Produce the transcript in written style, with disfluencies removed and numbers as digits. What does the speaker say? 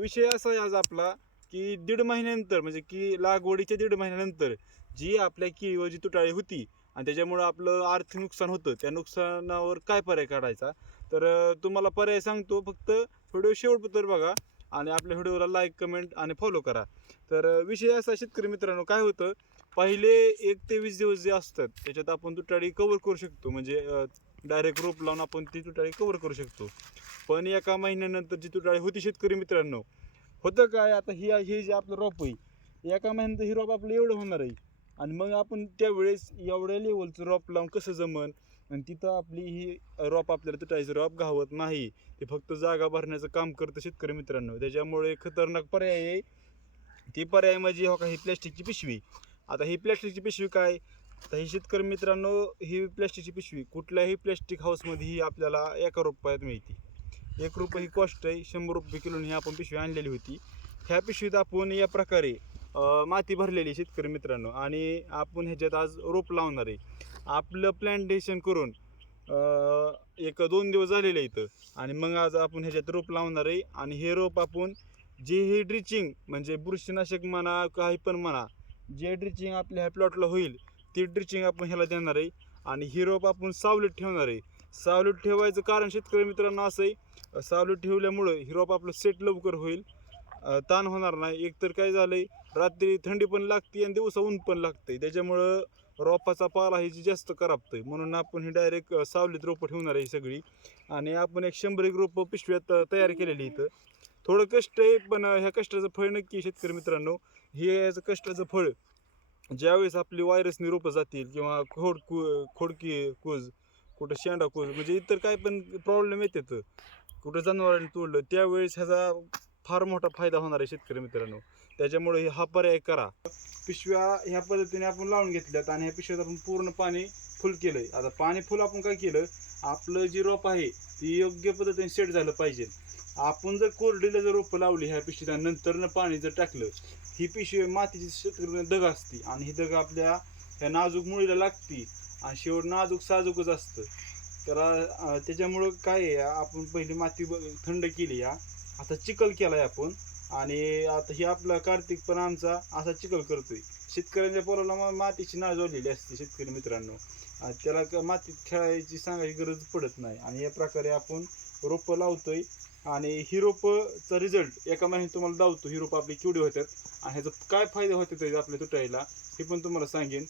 विषय असा आहे आज आपला की दीड महिन्यानंतर म्हणजे की लागवडीच्या दीड महिन्यानंतर जी आपल्या केळीवर जी तुटाळी होती आणि त्याच्यामुळं आपलं आर्थिक नुकसान होतं, त्या नुकसानावर काय पर्याय काढायचा. तर तुम्हाला पर्याय सांगतो, फक्त व्हिडिओ शेवटपर्यंत बघा आणि आपल्या व्हिडिओला लाईक कमेंट आणि फॉलो करा. तर विषय असा शेतकरी मित्रांनो, काय होतं, पहिले 1 ते 20 दिवस जे असतात त्याच्यात आपण तुटाळी कव्हर करू शकतो, म्हणजे डायरेक्ट रोप लावून आपण ती तुटाळी कव्हर करू शकतो. पण एका महिन्यानंतर जी तुटाळी होती शेतकरी मित्रांनो, होतं काय, आता हे जे आपलं रोप आहे, एका महिन्यात ही रोप आपलं एवढं होणार आहे. आणि मग आपण त्यावेळेस एवढ्या लेवलचं रोप लावून कसं जमन, आणि तिथं आपली ही रोप आपल्याला तुटायचं रोप घावत नाही. ते फक्त जागा भरण्याचं काम करतं शेतकरी मित्रांनो. त्याच्यामुळे खतरनाक पर्याय आहे. ती पर्याय म्हणजे हो का, ही प्लॅस्टिकची पिशवी. आता ही प्लॅस्टिकची पिशवी काय, तर ही शेतकरी मित्रांनो, ही प्लॅस्टिकची पिशवी कुठल्याही प्लॅस्टिक हाऊसमध्ये ही आपल्याला एका रुपयात मिळते. ₹1 ही कॉस्ट आहे. ₹100 किलोने ही आपण पिशवी आणलेली होती. ह्या पिशवीत आपण या प्रकारे माती भरलेली शेतकरी मित्रांनो, आणि आपण ह्याच्यात आज रोप लावणार आहे. आपलं प्लांटेशन करून 1-2 दिवस झालेले इथं, आणि मग आज आपण ह्याच्यात रोप लावणार आहे. आणि हे रोप आपण जे हे ड्रिचिंग म्हणजे बुरशीनाशक म्हणा, काही पण म्हणा, जे ड्रिचिंग आपल्या ह्या प्लॉटला होईल ती ड्रिचिंग आपण ह्याला देणार आहे. आणि ही रोप आपण सावलीत ठेवणार आहे. सावलीत ठेवायचं कारण शेतकरी मित्रांनो असं आहे, सावलीत ठेवल्यामुळं ही रोप आपलं सेट लवकर होईल, ताण होणार नाही. एकतर काय झालंय, रात्री थंडी पण लागते आणि दिवसा ऊन पण लागतंय, त्याच्यामुळं रोपाचा पाला ही जी जास्त करापतंय. म्हणून आपण ही डायरेक्ट सावलीत रोपं ठेवणार आहे सगळी. आणि आपण एक 100 रोपं पिशव्यात तयार केलेली इथं. थोडं कष्ट आहे, पण ह्या कष्टाचं फळ नक्की शेतकरी मित्रांनो. हे याचं कष्टाचं फळ ज्यावेळेस आपली व्हायरसनी रोपं जातील, किंवा खोडकी कूज, कुठं शेंडा कूज, म्हणजे इतर काय पण प्रॉब्लेम येतात, कुठं जनावरांनी तोडलं, त्यावेळेस ह्याचा फार मोठा फायदा होणार आहे शेतकरी मित्रांनो. त्याच्यामुळे हा पर्याय करा. पिशव्या ह्या पद्धतीने आपण लावून घेतल्यात, आणि ह्या पिशव्यात आपण पूर्ण पाणी फुल केलंय. आता पाणी फुल आपण काय केलं, आपलं जी रोप आहे ती योग्य पद्धतीने सेट झालं पाहिजे. आपण जर कोरडीला जर रोपं लावली ह्या पिशवीला, नंतर पाणी जर टाकलं, ही पिशवी मातीची शेतकरी दग असते, आणि ही दग आपल्या ह्या नाजूक मुळीला लागती, आणि शेवट नाजूक साजूकच असतं. तर त्याच्यामुळं काय आहे, आपण पहिली माती थंड केली, आता चिखल केलाय आपण. आणि आता ही आपला कार्तिक पण आमचा असा चिखल करतोय. शेतकऱ्यांच्या पोराला मातीची नाळ जोडलेली असते शेतकरी मित्रांनो. त्याला मातीत खेळायची सांगायची गरज पडत नाही. आणि या प्रकारे आपण रोपं लावतोय. आणि ही रोपचा रिझल्ट एका महिन्यात तुम्हाला दावतो, ही रोपं आपली केवढी होतात आणि ह्याचा काय फायदे होतात आपल्या तुटायला, हे पण तुम्हाला सांगेन.